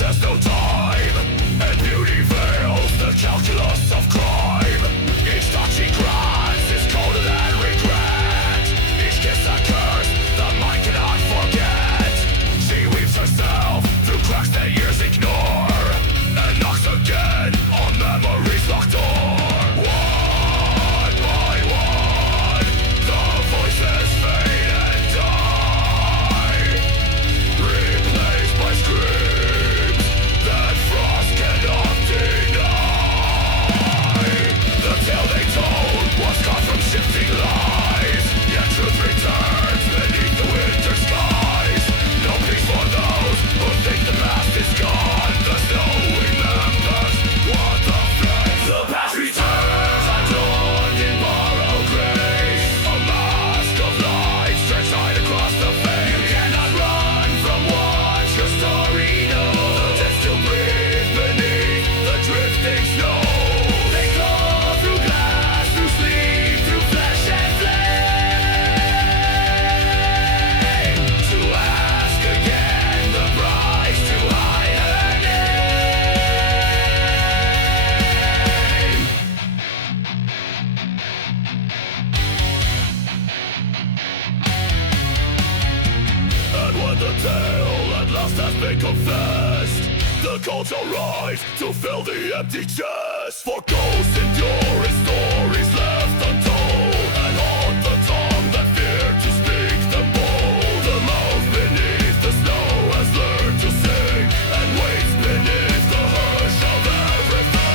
has no time, and beauty veils the calculus of crime. Each touch she grants is colder than regret. Each kiss a curse the mind cannot forget. She weaves herself through cracks that years ignore, and knocks again on memory's locked door. One by one, the voices fade and die, replaced by screams that frost cannot deny. The tale they told was cut from shifting lies, yet truth returns beneath the winter skies. No peace for those who think the past is gone. There's no remembers what the flames. The past returns adorned in borrowed grace, a mask of light stretched high across the face. You cannot run from what your story knows. The dead still breathe beneath the drifting snow. They claw through glass, through sleep, through flesh and flame, to ask again the price to hide her name. And when the tale at last has been confessed, the calls arise to fill the empty chest. For ghosts endure in stories left untold, and haunt the tongue that feared to speak them bold. The mouth beneath the snow has learned to sing, and waits beneath the hush of everything.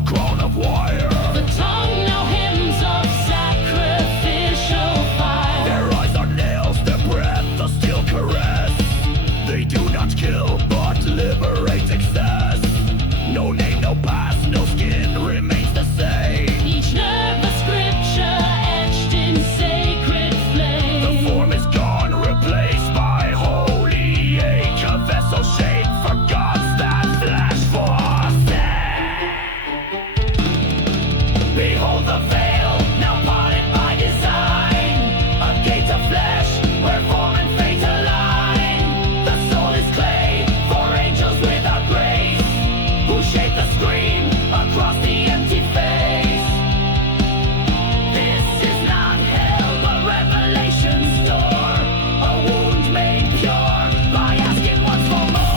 a crown of wire. The tongue now hymns of sacrificial fire. Their eyes are nails, their breath a steel caress. They do not kill, but liberate excess. No name, no past, no skin remains the same. Each nerve a scripture etched in sacred flame. The form is gone, replaced by holy age. A vessel shaped for gods that flash for sin. Behold the veil, now parted by design. A gate of flesh, where form and fate align. The soul is clay, for angels without grace, who shape the scream across the empty face. This is not hell, but revelation's door. A wound made pure by asking once for more.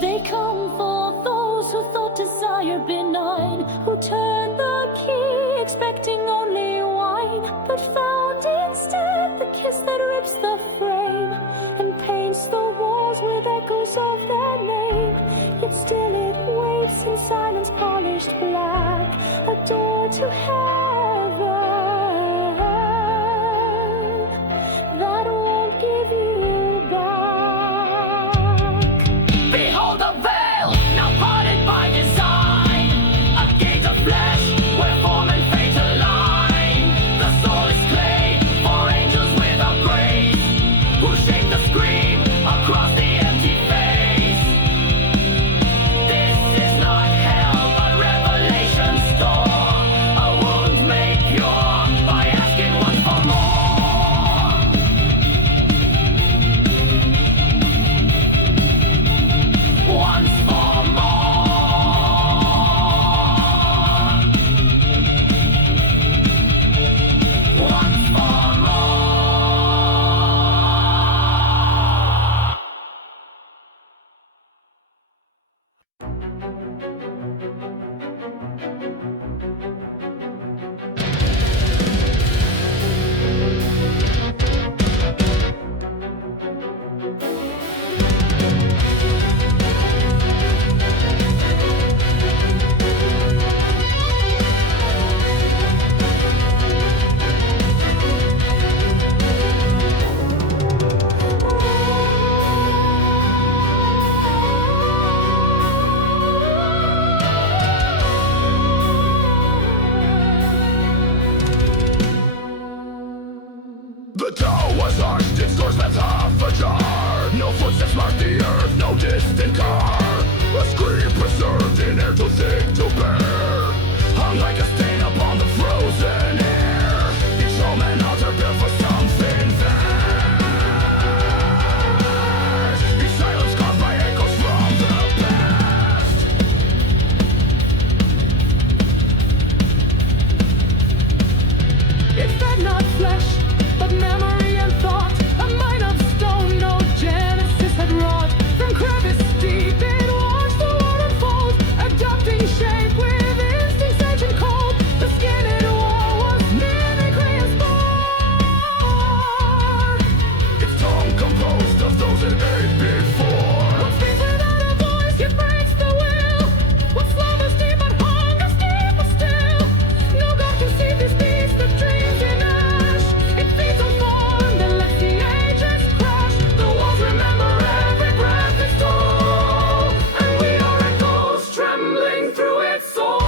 They come for those who thought desire benign, who turned the key expecting only wine, but found instead the kiss that rips the frame and paints the walls with echoes of their name. Yet still it waits in silence polished black, a door to heaven that won't give you back. Behold the veil, now parted by design. A gate of flesh, where form and fate align. The soul is clay, for angels without grace, who shape the scream across the empty face. This is not hell, but revelation's door. A wound made pure by asking once for more. Once for more. Once for more. The Tao was arched, its doors left half ajar. No footsteps mark the earth, no distant car. A scream preserved in air too thick to bear, hung like a stain upon the frozen air. Each home and altar built for something vast. Each silence caused by echoes from the past. It fed not flesh, but memory and thought. A mind of stone, no genesis had wrought. From crevice deep, it watched the world unfold, adopting shape with instincts ancient cold. The skin it wore was mimicry and spore. Its tongue composed of those it ate before. What speaks without a voice, yet breaks the will. What slumbers deep, but hungers deeper still. No God can see this beast that dreams in ash. It feeds on form that lets the ages crash. The walls remember every breath it stole, and we are echoes trembling through its soul.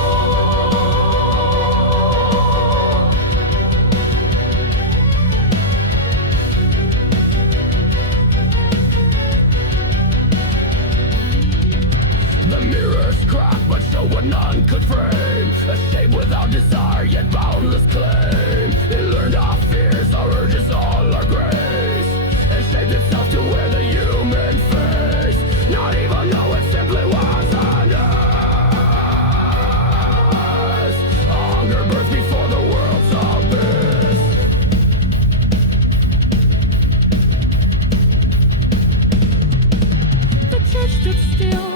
The mirrors crack, but show what none could frame. A shape without desire, yet boundless claim. It learned our fears, our urges, all our grace, and shaped itself to wear the human face. Not even though it simply was an us. A hunger birth before the world's abyss. The church stood still,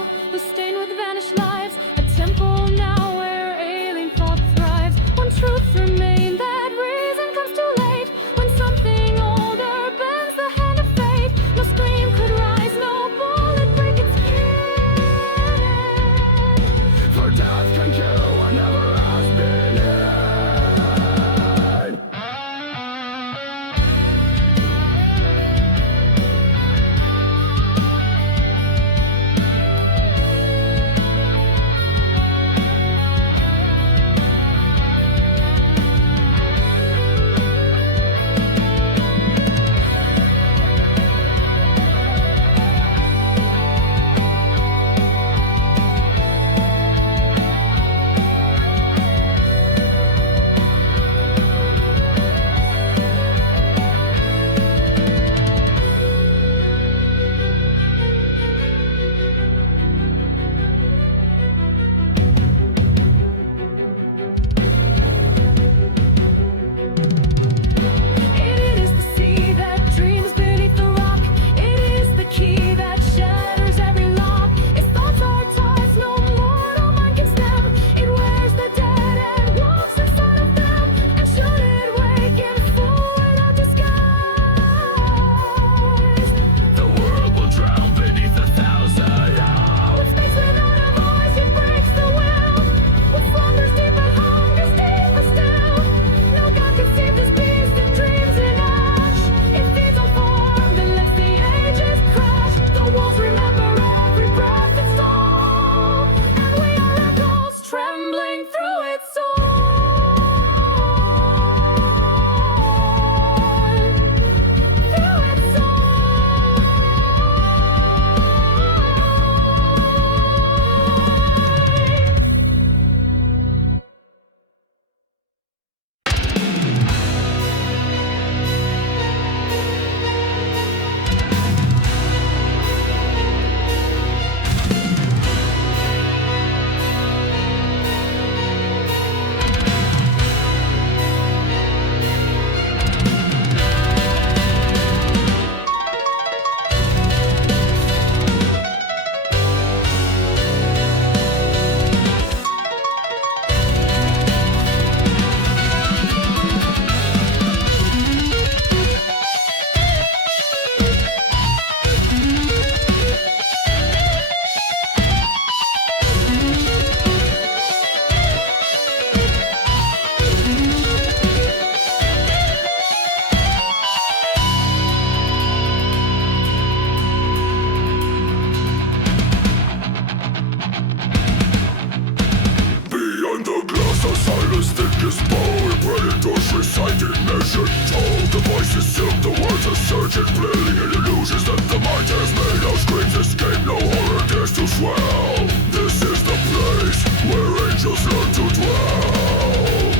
Urgent bleeding and illusions that the mind has made. No screams escape, no horror dares to swell. This is the place where angels learn to dwell.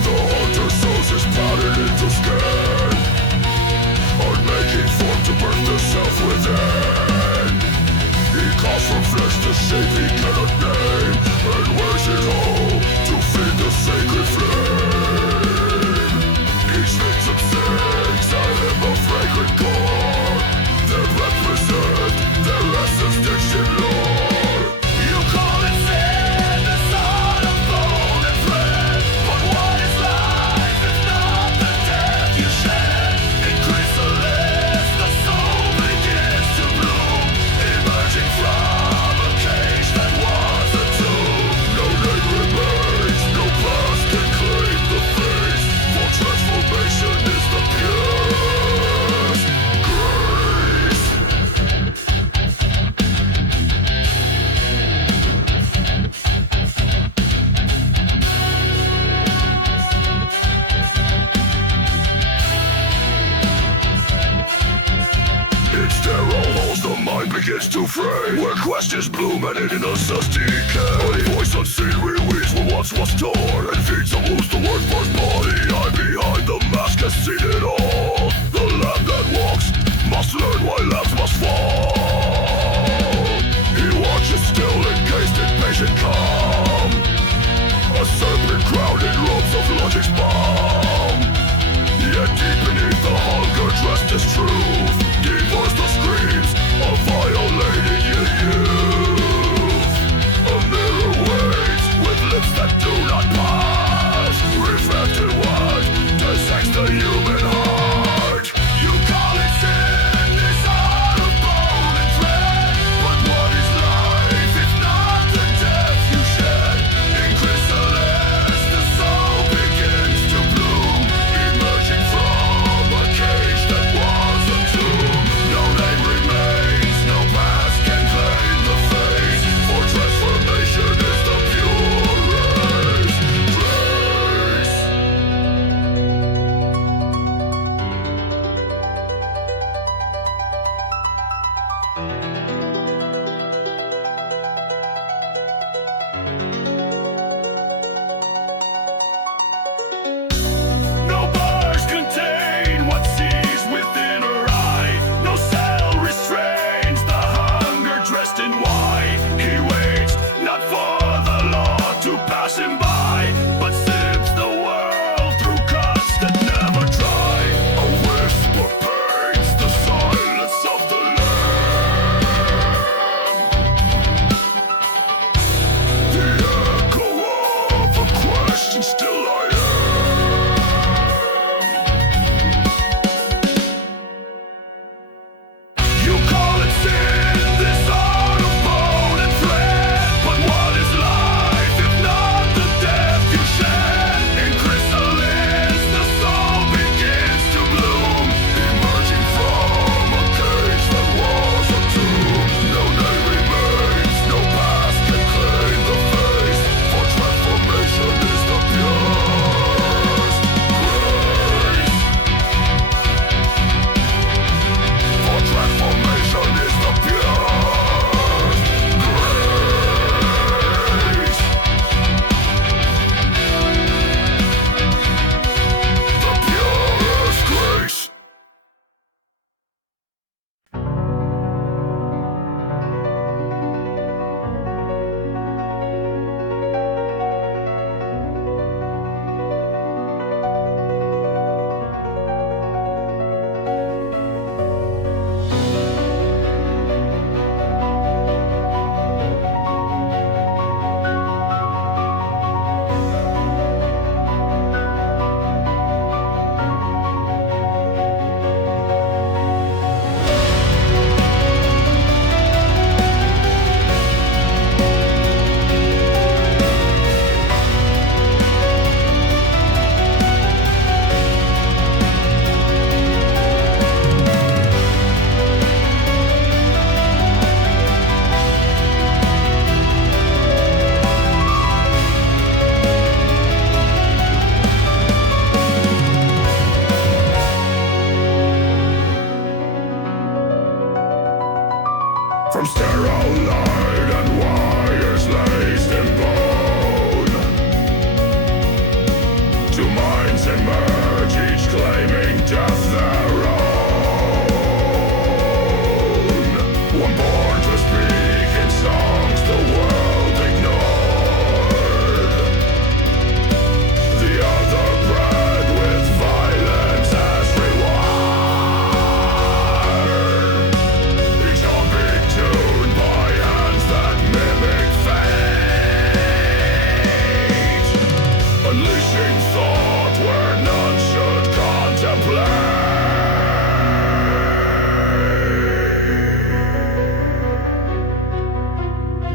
The hunter's soul is padded into skin, unmaking form to burn the self within. He calls from flesh the shape he cannot name, and wears it all to feed the sacred flame. Each victim sings a hymn of fragrant gore. They represent their essence stitched in lore. You call it sin, the son of bone and thread. But what is life if not the death you shed? In chrysalis the soul begins to bloom, emerging from a cage that was a tomb. No name remains, no past can claim the face, for transformation is the purest grace. In sterile halls the mind begins to fray, where questions bloom and innocence decay. A voice unseen reweaves what once was torn, and feeds the wounds the word first body. I behind the mask has seen it all. The lamb that walks must learn why lambs must fall. He watches still encased in patient calm, a serpent crowned in robes of logic's balm. Yet deep beneath the hunger dressed as truth, devours the screams of violating your youth. A mirror waits with lips that do not pass, reflected what dissects the human heart. You call it sin, this heart of bone and thread. But what is life if not the death you shed? In chrysalis the soul begins to bloom, emerging from a cage that was a tomb. No name remains, no past can claim the face, for transformation is the purest grace. No bars contain what sees within her eye. No cell restrains the hunger dressed in white. He waits not for the law to pass him by, but sips the world through cuts that never dry. A whisper paints the silence of the lamb. The echo of a question still I am. You call it sin, this heart of bone and thread. But what is life if not the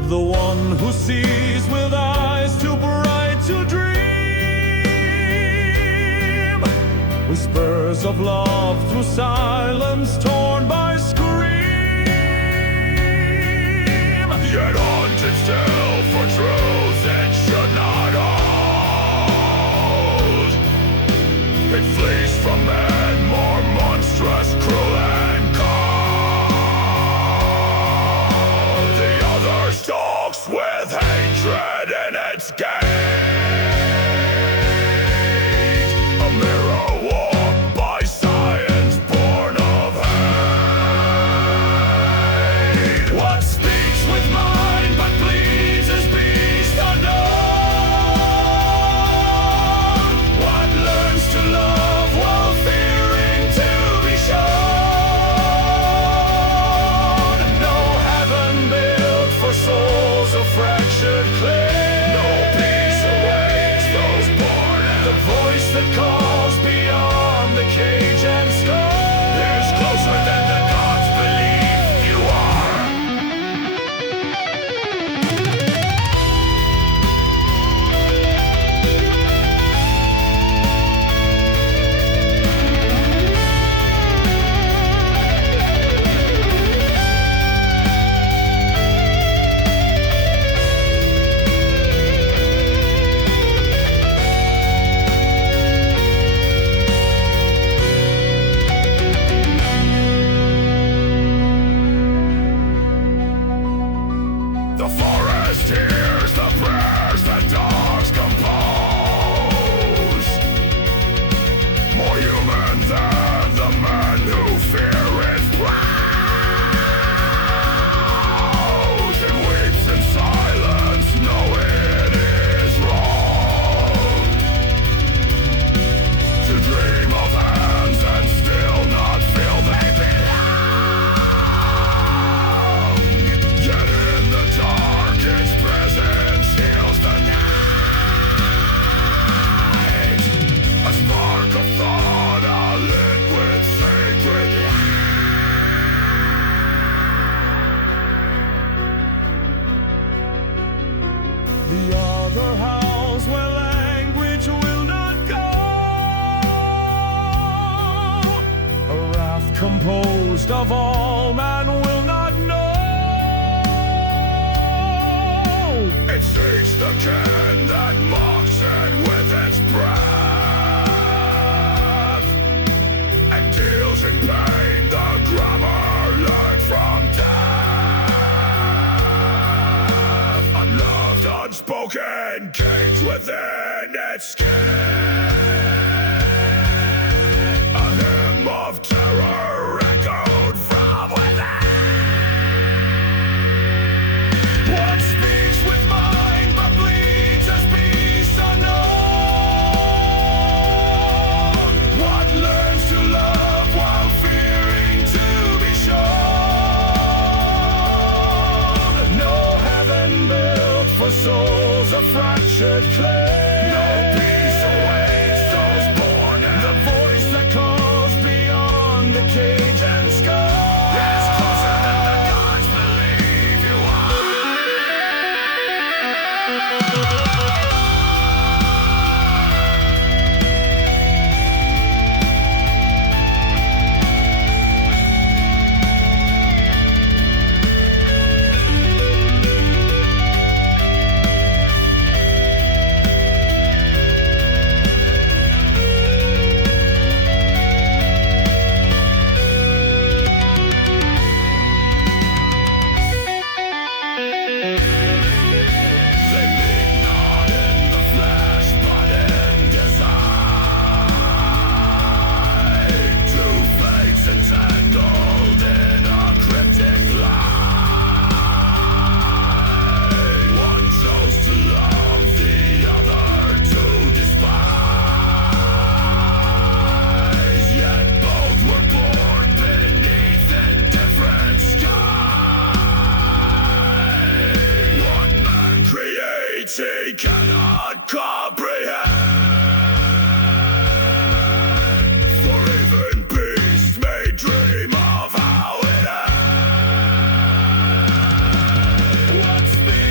the one who sees with eyes too bright to dream. Whispers of love through silence torn by scream. Yet haunted still for truth it should not hold. It flees from men more monstrous, cruel and cold. The other stalks with hatred in its gate. A mirror walked by science born of hate. What speaks with mind but bleeds is beast unknown. What learns to love while fearing to be shown. No heaven built for souls of fractured clay. No peace awaits those born in the voice that calls beyond the cage and skull. Is closer than the gods believe you are. The forest hears the prayers that dogs compose. More human than the man who fear is proud. And weeps in silence, knowing it is wrong to dream of hands and still not feel they belong. Yet in the dark, its presence steals the night. A spark of thought, a liquid sacred light. The other house where language will not go. A wrath composed of all man will not know. It seeks the kin that mocks it with its breath, and deals in pain the grammar learned from death. Unloved, unspoken, caged within its skin. A hymn of terror echoed from within. What speaks with mind but bleeds as beast unknown. What learns to love while fearing to be shown. No heaven built for souls of fractured clay. No peace awaits those born in the voice that calls beyond the cage and skull. Is closer than the gods believe you are. he cannot comprehend. For even beasts may dream of how it ends. What speaks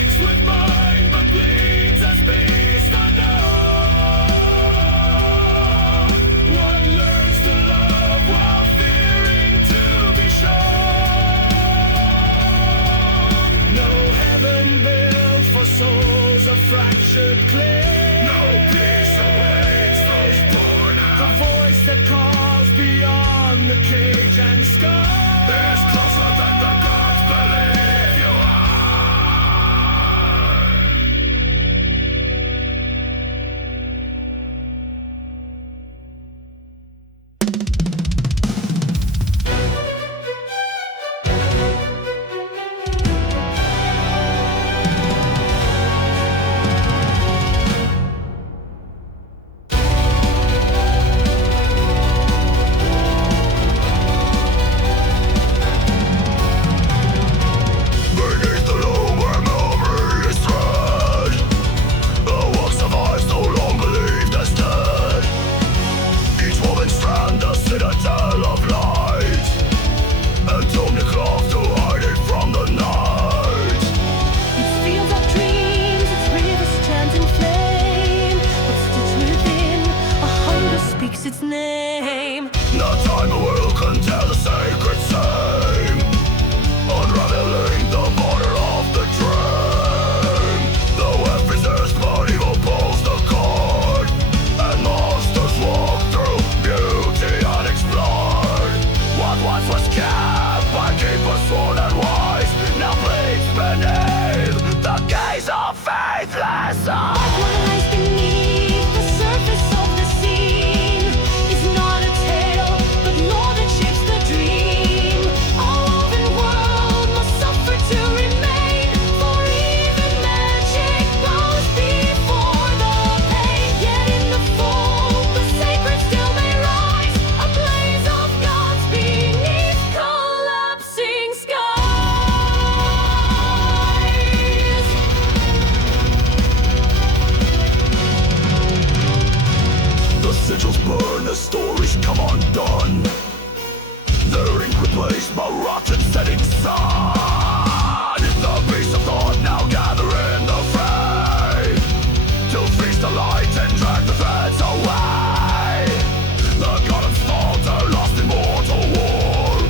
should clear. No peace awaits those born out. The voice that calls beyond the cage and scar is closer than the gods believe you are. Beneath the loom where memory is thread, the world survives, no long believed as dead. Each woman strand a citadel of light, and tomb cloth to hide it from the night. Its fields of dreams, its rivers stand in flame, but stitched within, a hunger speaks its name. No time will can tell the sacred same, unraveling the border of the dream. The web resists, but evil pulls the cord, and monsters walk through beauty unexplored. What once was kept by keepers sworn and wise, now bleeds beneath the gaze of faithless eyes. What lies beneath the surface of the scene is not a tale, but lore that shapes the dream. A woven world must suffer to remain, for even magic bows before the pain. Yet in the fold, the sacred still may rise, a blaze of gods beneath collapsing skies. The sigils burn, the stories come undone. Their ink replaced by rotten setting sun. The beasts of thought now gather in the fray, to feast the light and drag the threads away. The golems falter, lost in mortal war,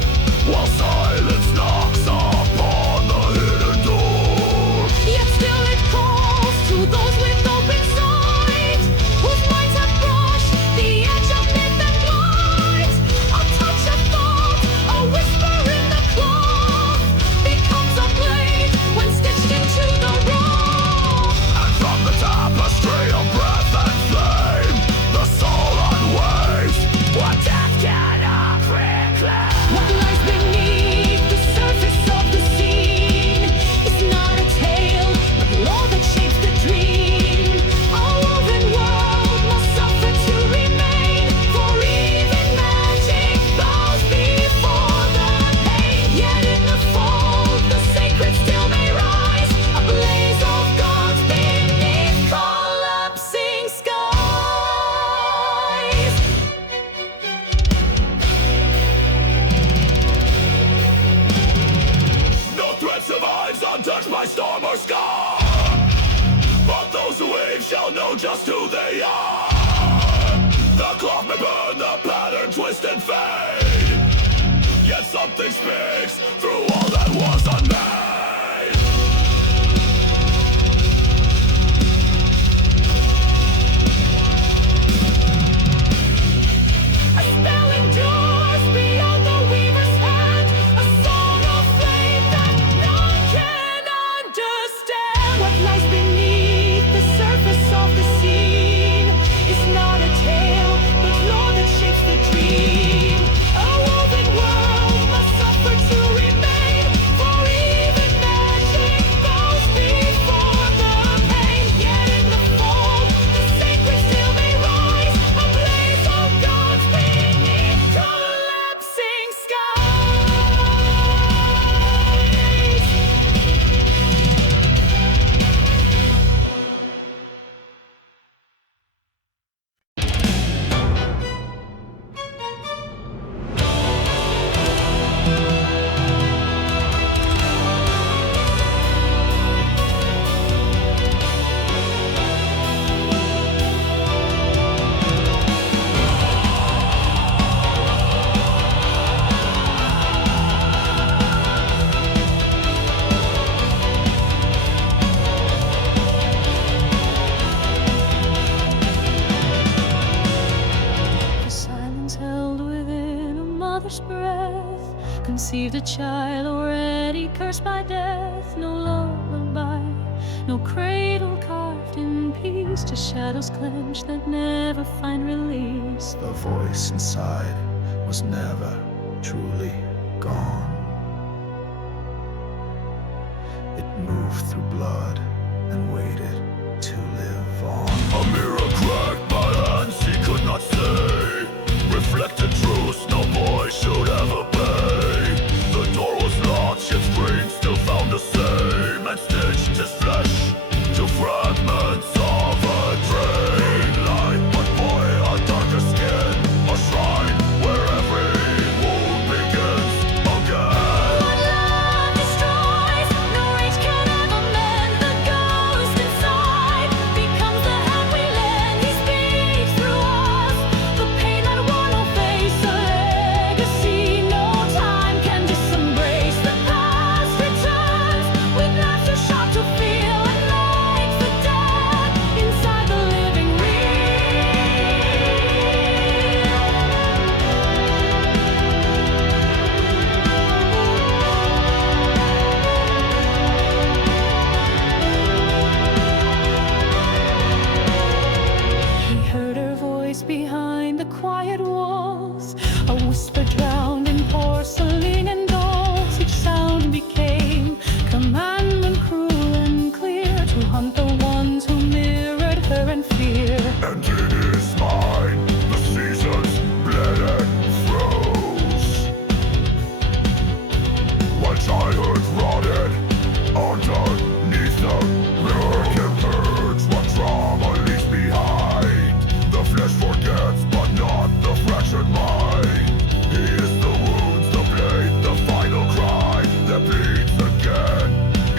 while silence knocks upon the hidden door. Yet still it calls to those with open sight, whose minds have brushed the edge of myth and light. A touch of thought, a whisper in the cloth, becomes a blade when stitched into the rock. And from the tapestry of breath and flame, the soul unwaves what death cannot reclaim. What lies beneath the surface of the scene is not a tale, but lore that shapes the dream. A woven world must suffer to remain, for even magic bows before the pain. Yet in the fold, the sacred still may rise, a blaze of gods beneath collapsing skies. No threat survives untouched by storm or scar, but those who wave shall know just who they are. The cloth may burn, the pattern twist and fade, yet something speaks through all that was unmade. A spell endures beyond the weaver's hand, a song of flame that none can understand. What lies beneath the surface of the scene is not a tale, but lore that shapes the dream. A woven world must suffer to remain, for conceived a child already cursed by death. No lullaby, no cradle carved in peace, just shadows clenched that never find release. The voice inside was never truly gone. It moved through blood and waited to live on. A mirror cracked my hands, he could not say. Reflected truths no boy should ever pay. The door was locked, yet screen still found the same, and stitched his flesh to fragments of a drain. Light, but boy, a darker skin, a shrine where every wound begins again. What love destroys, no rage can ever mend. The ghost inside becomes the hand we lend. He speaks through us, the pain that one will face. A legacy no time can disembrace. The past returns with knives too sharp to feel, and makes the dead inside the living He heard her voice behind the quiet walls, a whisper drowned in porcelain and dolls. Each sound became commandment, cruel and clear, to hunt the ones who mirrored her in fear. And in his mind, the seasons bled and froze, while childhood rotted underneath the mirror. Can purge what trauma leaves behind. The flesh forgets, but not the fractured mind. He is the wounds, the blade, the final cry that bleeds again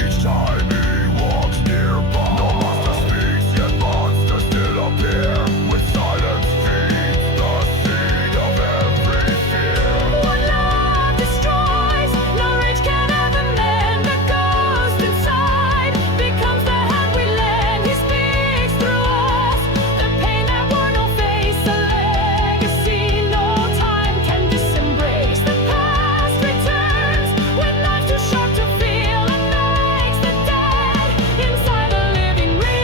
each time he walks nearby. No monster speaks, yet monsters still appear. With silence feeds the seed of every fear. What love destroys, no rage can ever mend. The ghost inside becomes the hand we lend. He speaks through us, the pain that one will face. A legacy no time can disembrace. The past returns with knives too sharp to feel, and makes the dead inside the living real.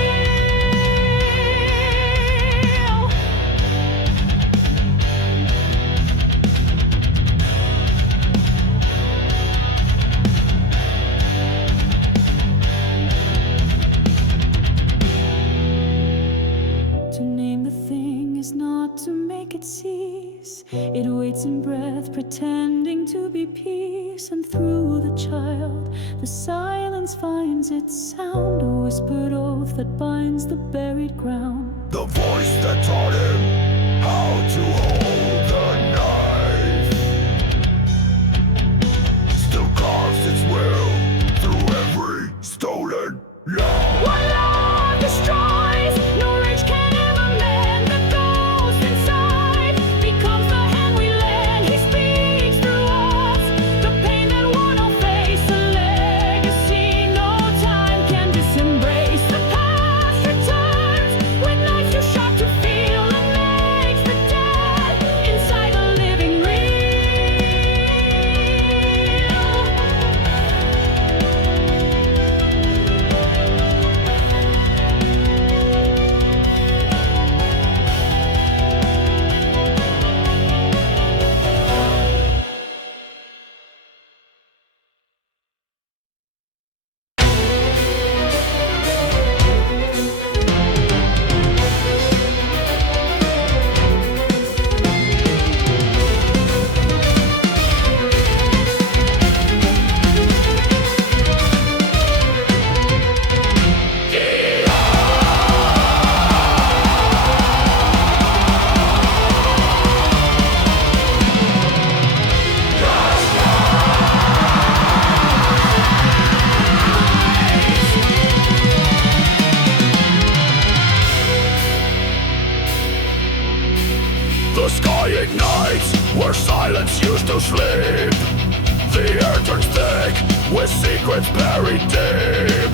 To name the thing is not to make it cease. It waits in breath, pretending to be peace. And through the child, the silence finds its sound, a whispered oath that binds the buried ground. The voice that taught him how to hold the knife still carves its will through every stolen life. What love destroys, no rage can ever mend. The ghost inside becomes the hand we lend. He speaks through us, the pain that one will face. A legacy no time can disembrace. The past returns with knives too sharp to feel, and makes the dead inside the living real. The sky ignites where silence used to sleep. The air turns thick with secrets buried deep.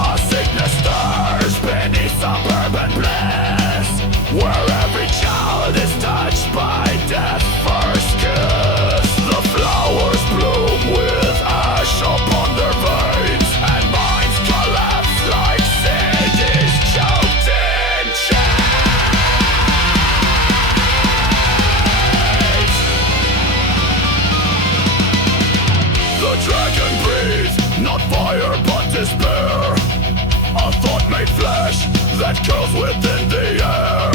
A sickness stirs beneath suburban bliss, where every child is touched by death's first kiss. The flowers bloom flesh that curls within the air.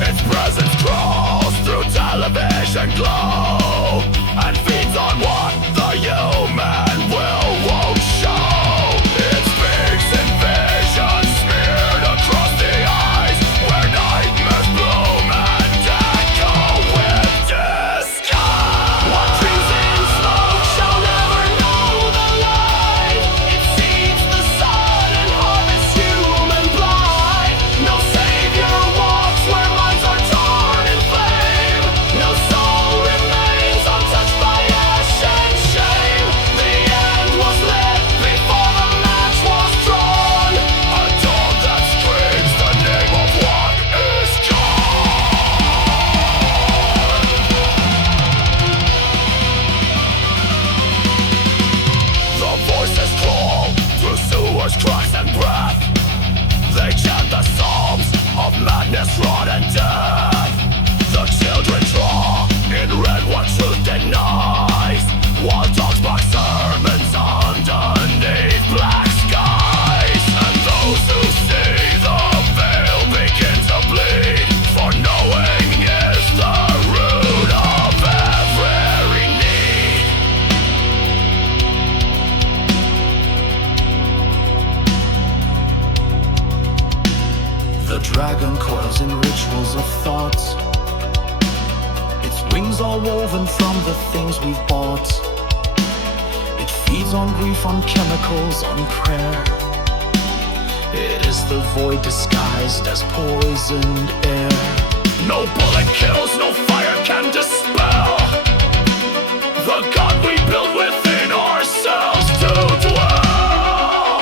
Its presence crawls through television glow and feeds on what the human will won't show. It speaks in visions smeared across the eyes, where nightmares bloom and echo with disguise. What dreams in smoke shall never know the light. It seeds the sun and harvests human blight. No savior walks where minds are torn in flame. No soul remains untouched by ash and shame. The end was lit before the match was drawn. A dawn that screams the name of what is gone. The voices crawl through sewers, cracks and breath. They chant the psalms of madness, rot and death. The children draw in red what truth denies, while dogs bark sermons underneath black skies. And those who see the veil begin to bleed, for knowing is the root of every need. The dragon coils in rituals of thought. Its wings are woven from the things we've bought. It feeds on grief, on chemicals, on prayer. It is the void disguised as poisoned air. No bullet kills, no fire can dispel the God we build within ourselves to dwell.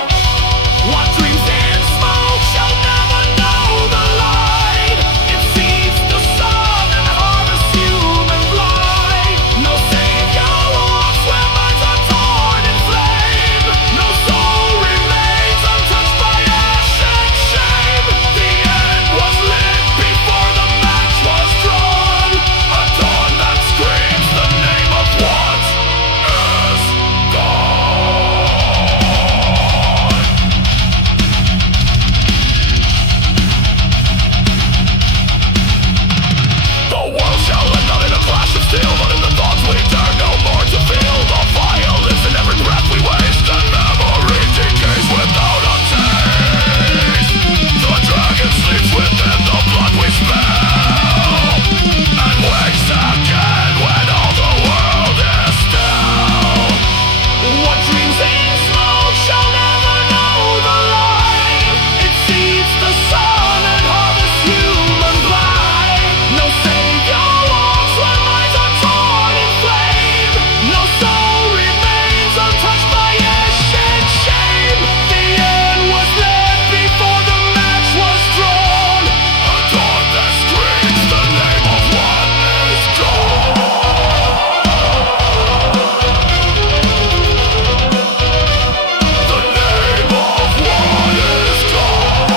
What dreams in smoke shall never know the light. It feeds the sun and harvests human blight. No savior walks where minds are torn in flame. No soul remains untouched by ash and shame. The end was lit before the match was drawn. A dawn that screams the name of what is gone. The world shall end not in a clash of steel, but in the thoughts we dare no more to feel. The fire lives in every breath we waste, and memory decays without a taste. The dragon sleeps within the blood we spill, and wakes again when all the world is still. What dreams in smoke shall never know the light. It feeds the sun and harvests human blight. No savior walks where minds are torn in flame. No soul remains untouched by ash and shame. The end was lit before the match was drawn. A dawn that screams the name of what is gone. The name of what is gone.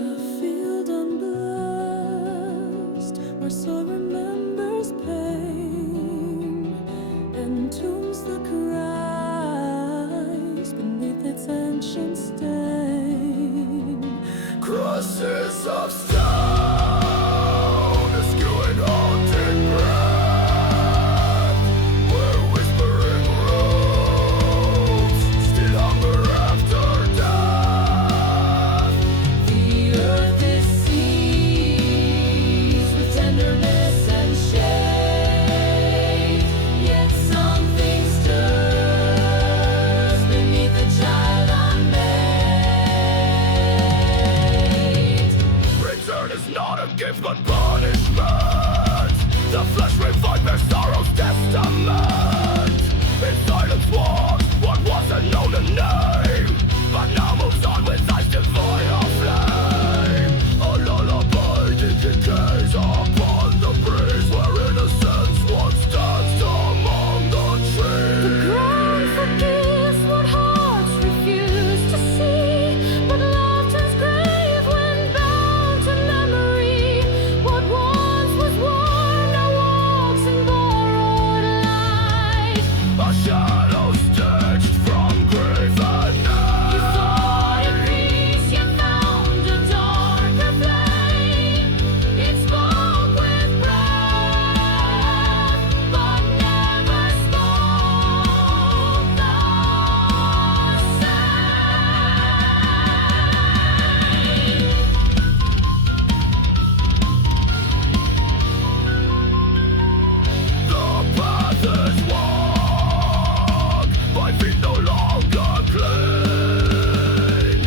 A field unblessed, where soul remembers pain, and tombs the cries beneath its ancient stain. Crosses of stone, eschewing haunting breath, where whispering roots still hunger after death. The earth is seized with tenderness and shame, yet something stirs beneath the child unmade. gives but punishment. The flesh refined their sorrow's testament. In silence walks what wasn't known a name, but now moves on with eyes devoid of flame. A lullaby that decays upon the breeze, where innocence once danced among the trees. The ground forgives what hearts refuse to see, but love turns grave when bound to memory. What once was warm now walks in borrowed light. A shadow stitched from grave and night. You thought at peace, yet found a darker flame. It spoke with breath, but never spoke the The path is walked, my feet no longer clean.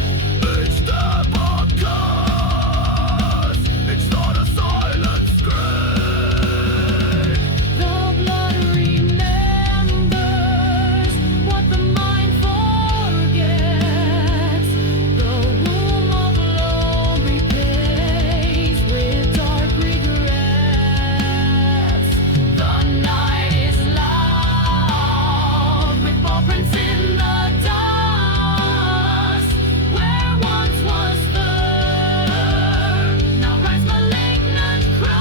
Each step a curse, it's not a silent scream. The blood remembers what the mind forgets. The womb of love replays with dark regrets. The night is loud with ballprints in the dust. Where once was third, now rides malignant cross.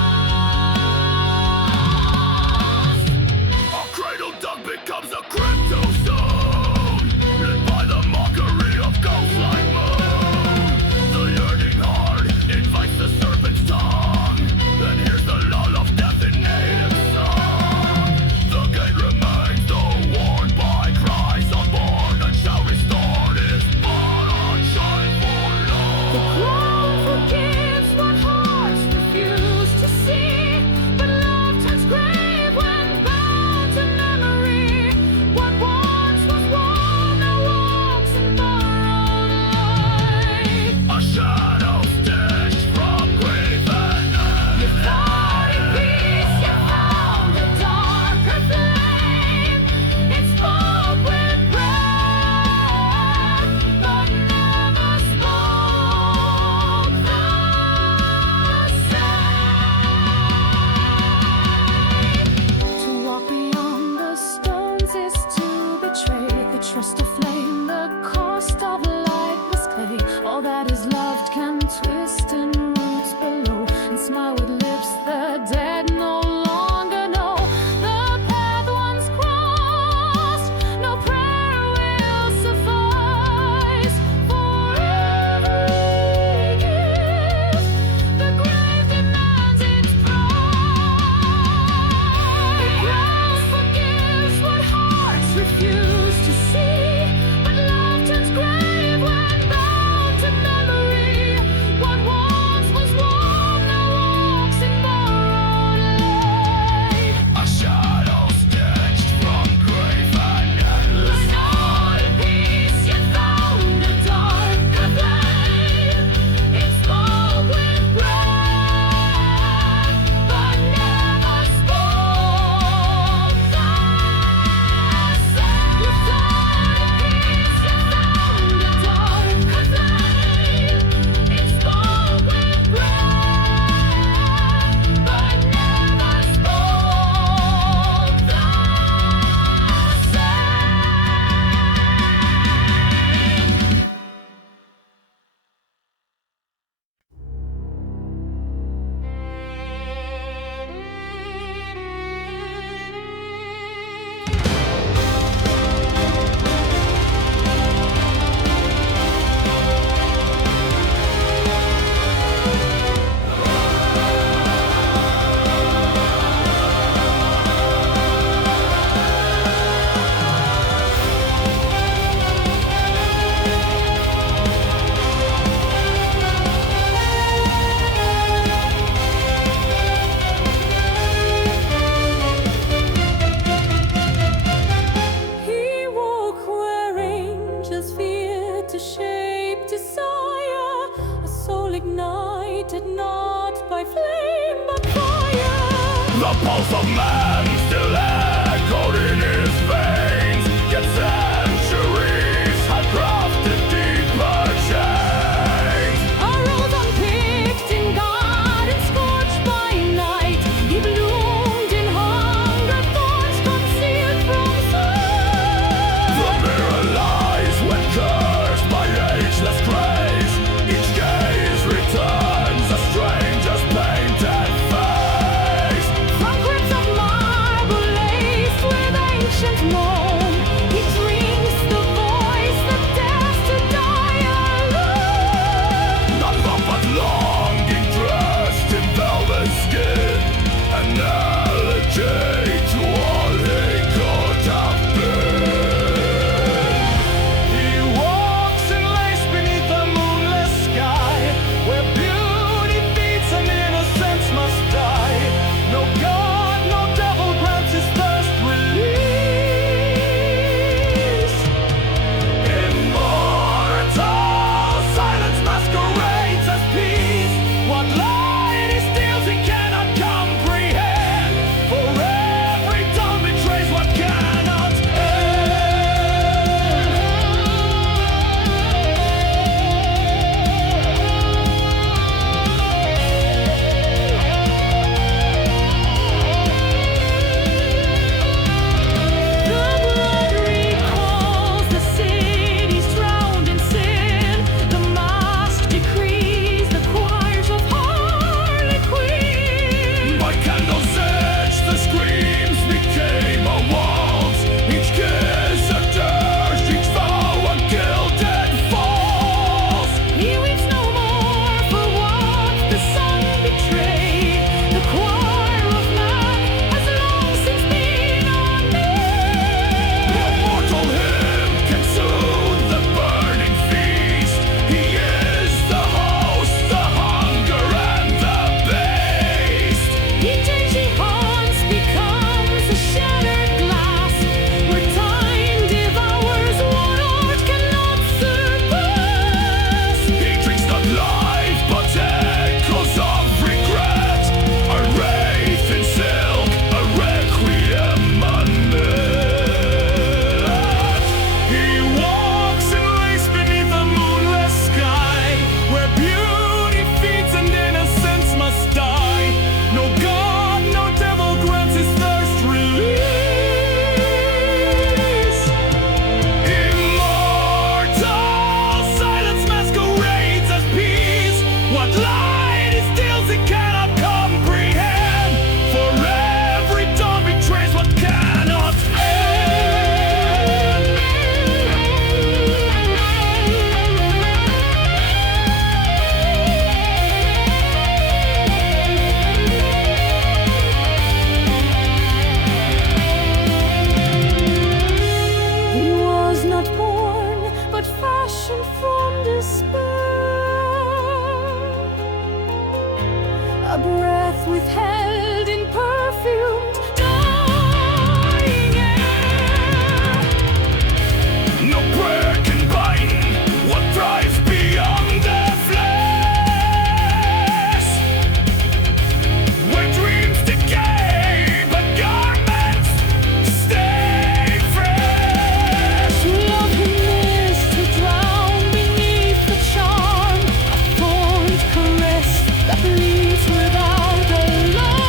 A cradle dug becomes a crypto zone, lit by the mockery of ghosts like moon. The yearning heart invites the serpent's tongue, then hears the lull of death in native song. The gate remains, though worn by cries unborn, and shall restore his but unshine for love. The ground forgives what hearts refuse to see, but love turns grave when bound to memory. What once was warm now walks in borrowed light. A shadow stitched from grave and night. You thought at peace, you found a darker flame. It spoke with breath, but never spoke the same. To walk beyond the stones is to betray the trust of flame. The cost of lifeless clay. All that is loved can twist in roots below and smile with lips the dead no longer know. The path once crossed, no prayer will suffice. For every gift, the grave demands its price. The ground forgives what hearts refuse to see, but love turns grave when bound to memory. What once was warm now walks in borrowed light. A shadow stitched from grave and night. You thought at peace, yet found a darker flame. It spoke with breath, but never spoke the same. You thought at peace, yet found a darker flame. It spoke with breath, but never spoke the same. ignited not by by flame but fire. The pulse of man still echoed in his veins, yet centuries had crafted deeper chains. A rose unpicked in God and scorched by night. He bloomed in hunger, thorns concealed from sight. The mirror lies when cursed by ageless grace. Each gaze returns a stranger's painted face. From crypts of marble laced with ancient moan, he drinks the voice that dares to die alone. Not love but longing dressed in velvet skin, an elegy to all he could have been. He walks in lace beneath the moonless sky, where beauty feeds and innocence must die. No god, no devil grants his thirst release. Immortal silence masquerades as peace. What light he steals he cannot comprehend, for every dawn betrays what cannot The blood recalls the cities drowned in sin. The mask decrees the choirs of Harlequin. By candles edge the screams became a waltz. Each kiss a dirge, each vow a gilded false. He weeps no more for what the sun betrayed. The choir of man has long since been unmade. A mortal hymn can soothe the burning feast. He is the host, the hunger and the beast. Eternity haunts becomes a shattered glass, where time devours what art cannot surpass. He drinks not life but echoes of regret. A wraith in silk, a requiem unlit. He walks in lace beneath the moonless sky, where beauty feeds and innocence must die. No god, no devil grants his thirst release. Immortal silence masquerades as peace. What light he steals he cannot comprehend, for every dawn betrays what cannot end. He was not born, but fashioned from despair. A breath withheld in perfumed dying air. No prayer can bind what thrives beyond the flesh. Where dreams decay, but garments stay fresh. Love who missed to drown beneath the charm. A fond caress that bleeds without alarm.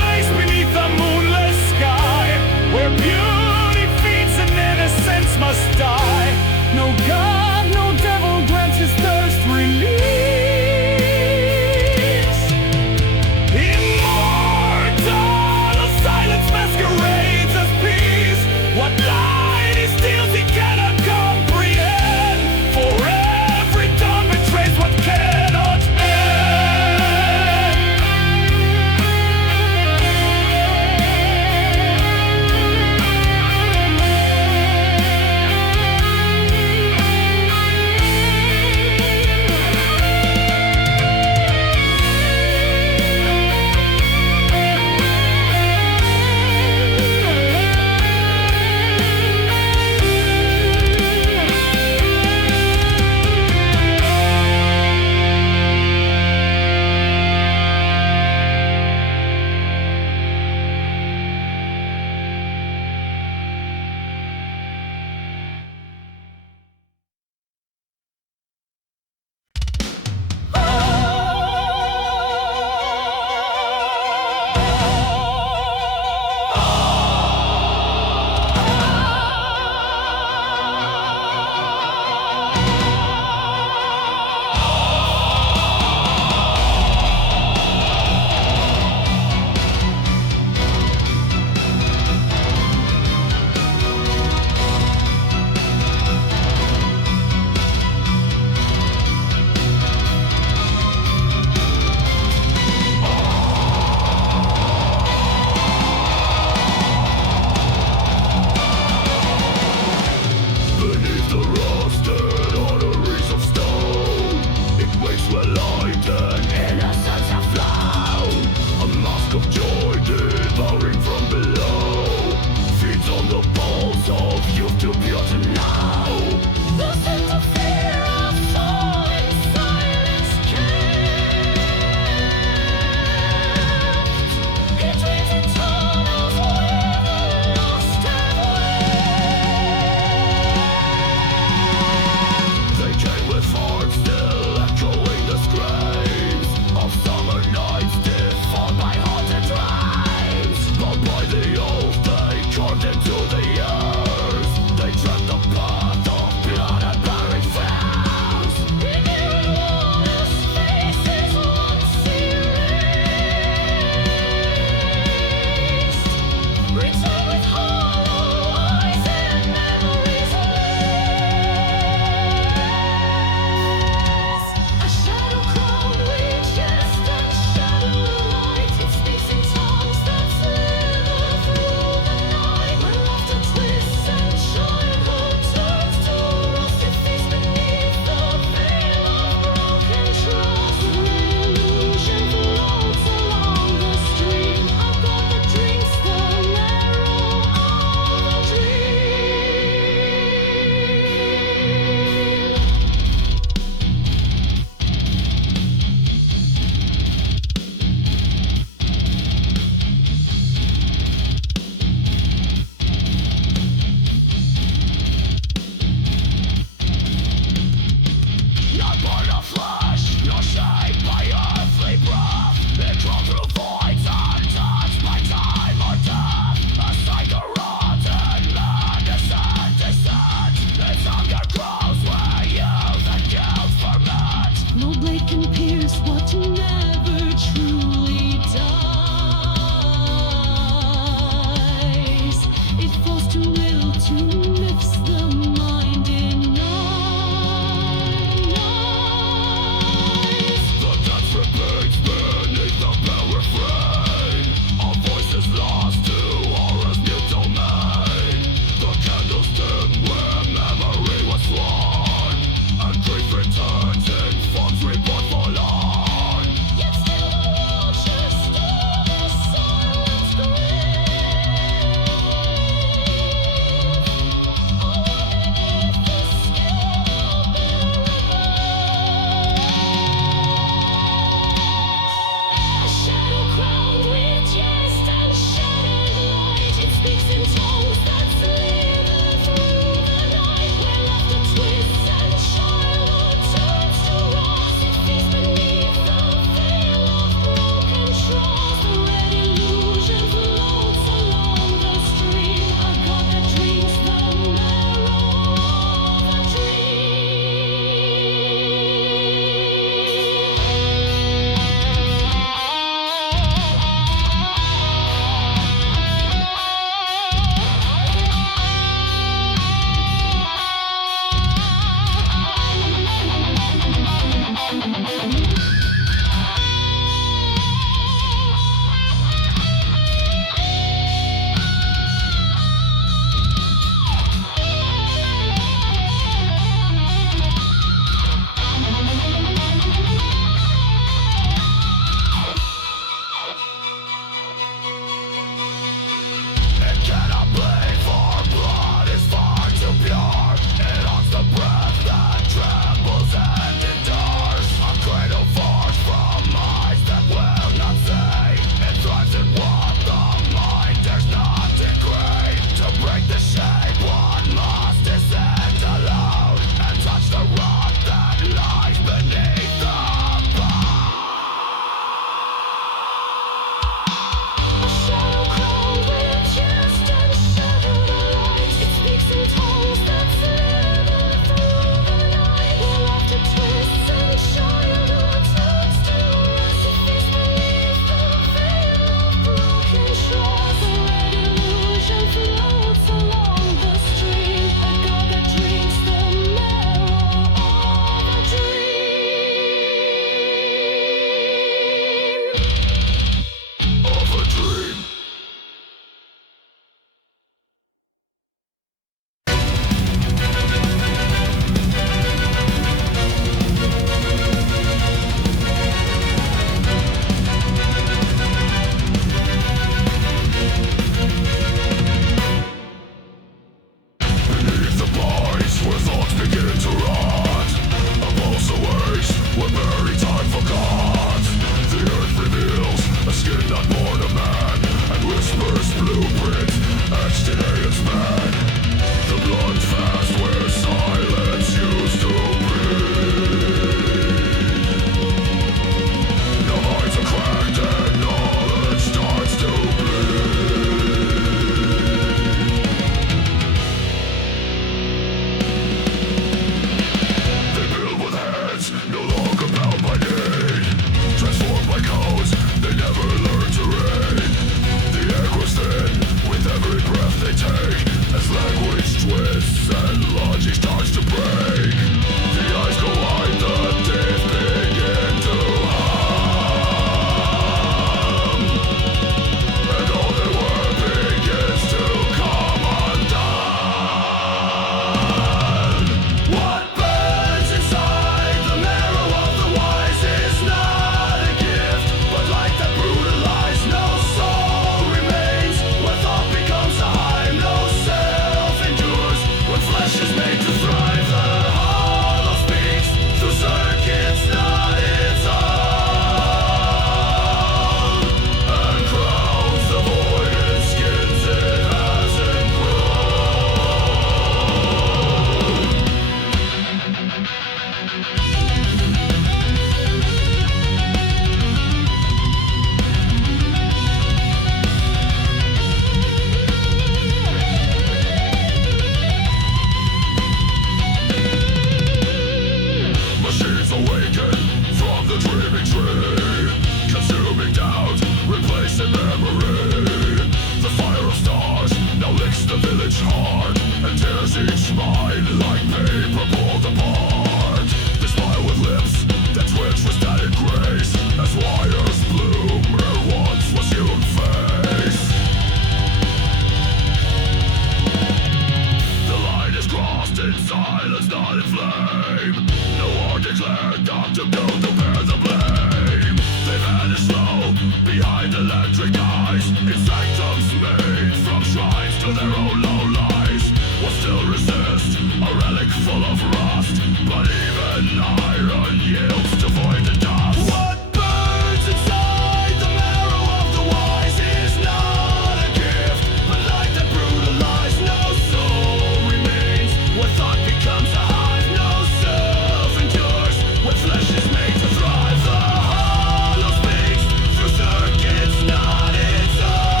flame. No one declared not to build to bear the blame. They vanish slow behind electric eyes, in sanctums made from shrines to their own low lies. Will still resist a relic full of rust, but even iron yields to void and dust. What burns inside the marrow of the wise is not a gift, but light that brutalize. No soul remains when thought becomes a hive. No self endures when flesh is made to thrive. The hollow speaks through circuits not its own,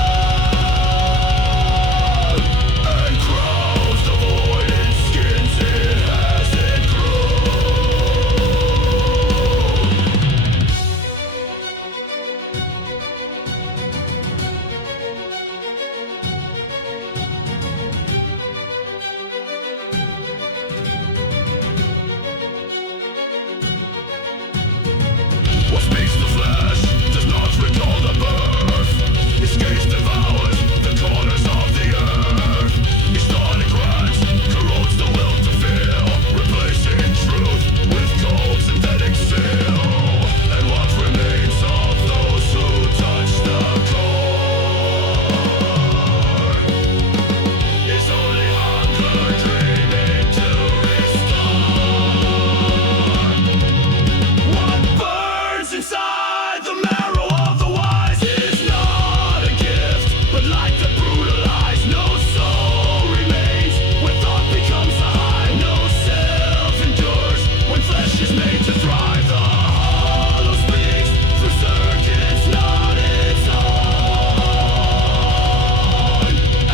and crows the void in skins it hasn't grown. What speaks the flesh does not recall the birth. Its gaze devours the corners of the earth. Its thorny cracks corrodes the will to feel, replacing truth with cold synthetic seal. And what remains of those who touch the core is only hunger dreaming to restore. What burns inside the marrow of the wise is not a gift, but light that brutalize. No soul remains when thought becomes a hive. No self endures when flesh is made to thrive. The hollow speaks through circuits not its own,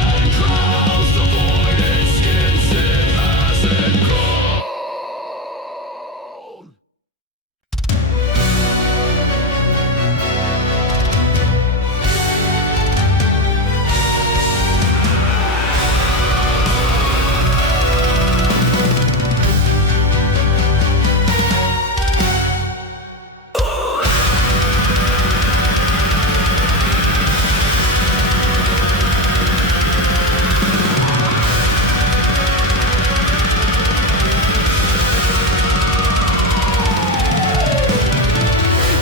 and crowns the void in skins it hasn't grown.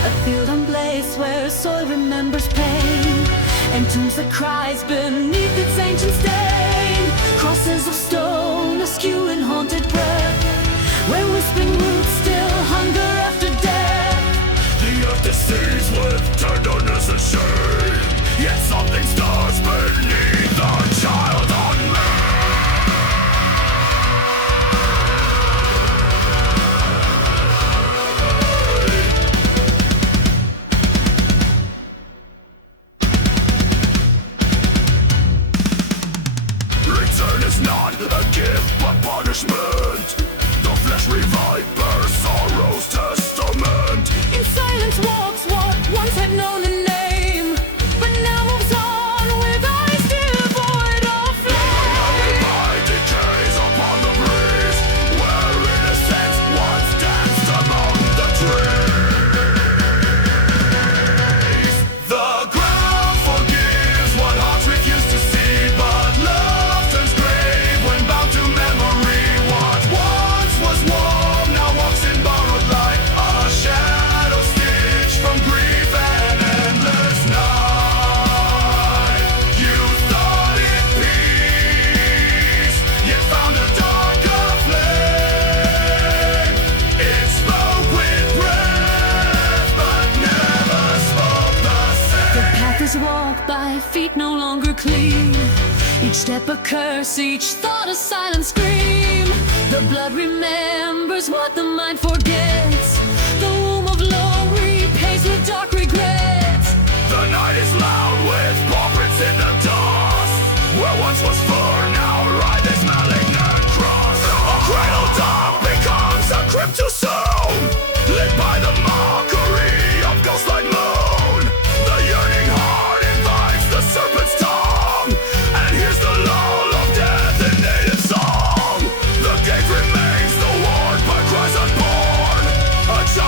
A field and place where soil remembers pain, and tombs that cries beneath its ancient stain. Crosses of stone, askew in haunted breath, where whispering roots still hunger after death. The earth deceives with tenderness and shame, yet something stirs beneath the child unmade. Return is not a gift but punishment. The flesh reviver, sorrow's testament. In silence walks what once had known a name, but now moves on with eyes devoid of flame. By decays upon the breeze, where innocence once danced among the trees. The ground forgives what hearts refuse to see, but love turns grave when bound to memory. What once was warm now walks in borrowed light, a shadow stitched from grief and endless night. You thought it peace, yet found a darker flame. It spoke with breath, but never spoke the The same. path is walked by feet no longer clean. Each step a curse, each thought a silent scream. The blood remembers what the mind forgets. The womb of love repays with dark regrets. The night is loud with paw prints in the dust. Where once was fur, now ride this malignant cross. A cradle dark becomes a crypt too soon, lit by the mockery of ghostlight moon. The yearning heart invites the serpent's tongue, and here's the lull of death in native song. The gate remains the ward by cries unborn. A child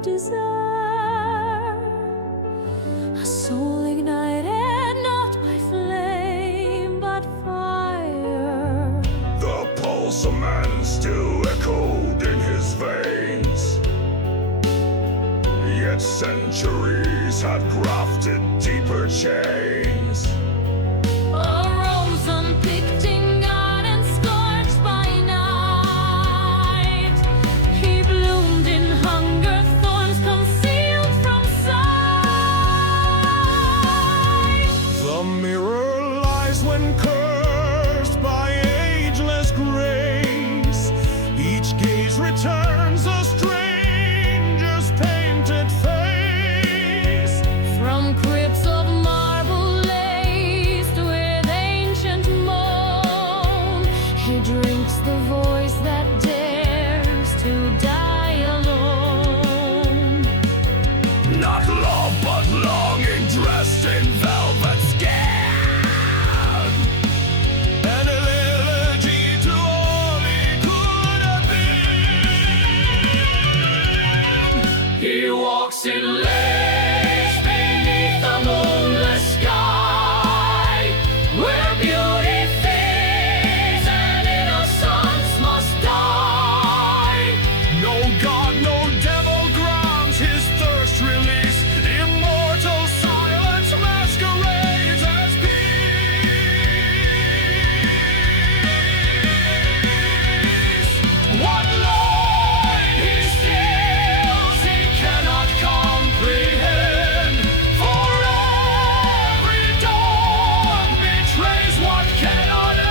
of desire, a soul ignited not by flame but fire. The pulse of man still echoed in his veins, yet centuries had grafted deeper chains. A rose unpicked in garden scorched by night, he bloomed in hunger, thorns concealed from sight. The mirror lies when cursed by ageless grace. Each gaze returns a stranger's painted face. From crypts of marble laced with ancient moan, he drinks the voice that dares to die alone. Not love but longing, dressed in velvet skin, An elegy to all he could have been. he walks in lace beneath the moonless sky, where beauty fades and innocence must die. No god, no devil grants his thirst release. Immortal silence masquerades as peace. What light he steals, he cannot comprehend. For every dawn betrays what cannot end.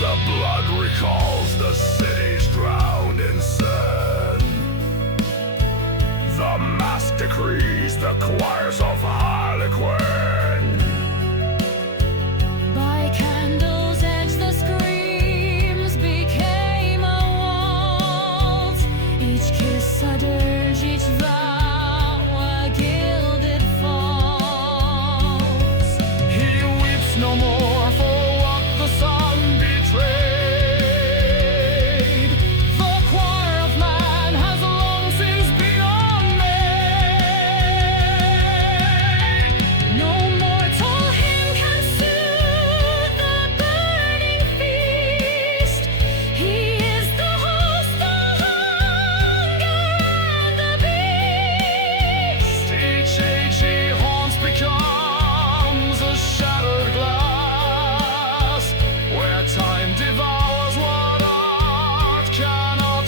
The blood recalls the cities drowned in sin. The mass decrees the choirs of Harlequin. By candles' edge the screams became a waltz, each kiss a dirge, each vow a gilded false. He weeps no more for what the sun betrayed. The choir of man has long since been unmade. No mortal hymn can soothe the burning feast. He is the host, the hunger, and the beast. Each age he haunts becomes a shattered glass, where time devours what art cannot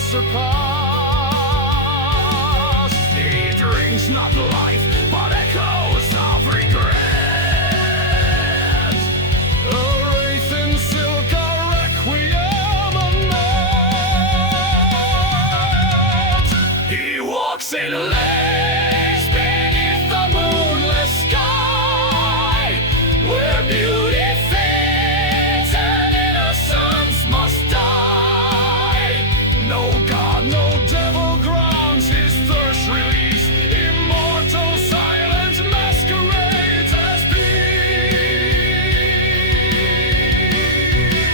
surpass. He drinks not life, but echoes of regret. A wraith in silk, a requiem, a night. He walks in lace beneath the moonless sky, where beauty fades and innocence must die. No god, no devil grants his thirst release. Immortal silence masquerades as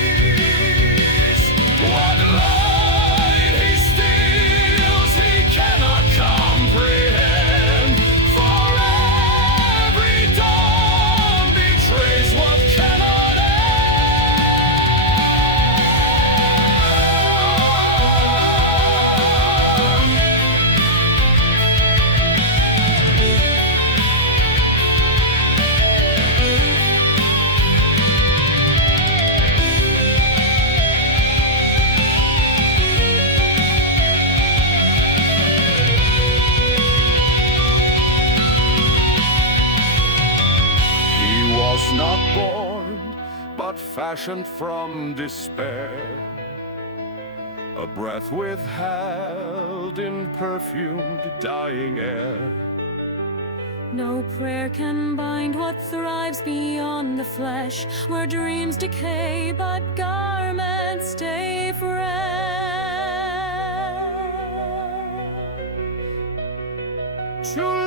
peace. What light he steals, he cannot comprehend. For every dawn betrays what cannot He was not born, but fashioned from despair. A breath withheld in perfumed dying air. No prayer can bind what thrives beyond the flesh, where dreams decay but garments stay fresh. True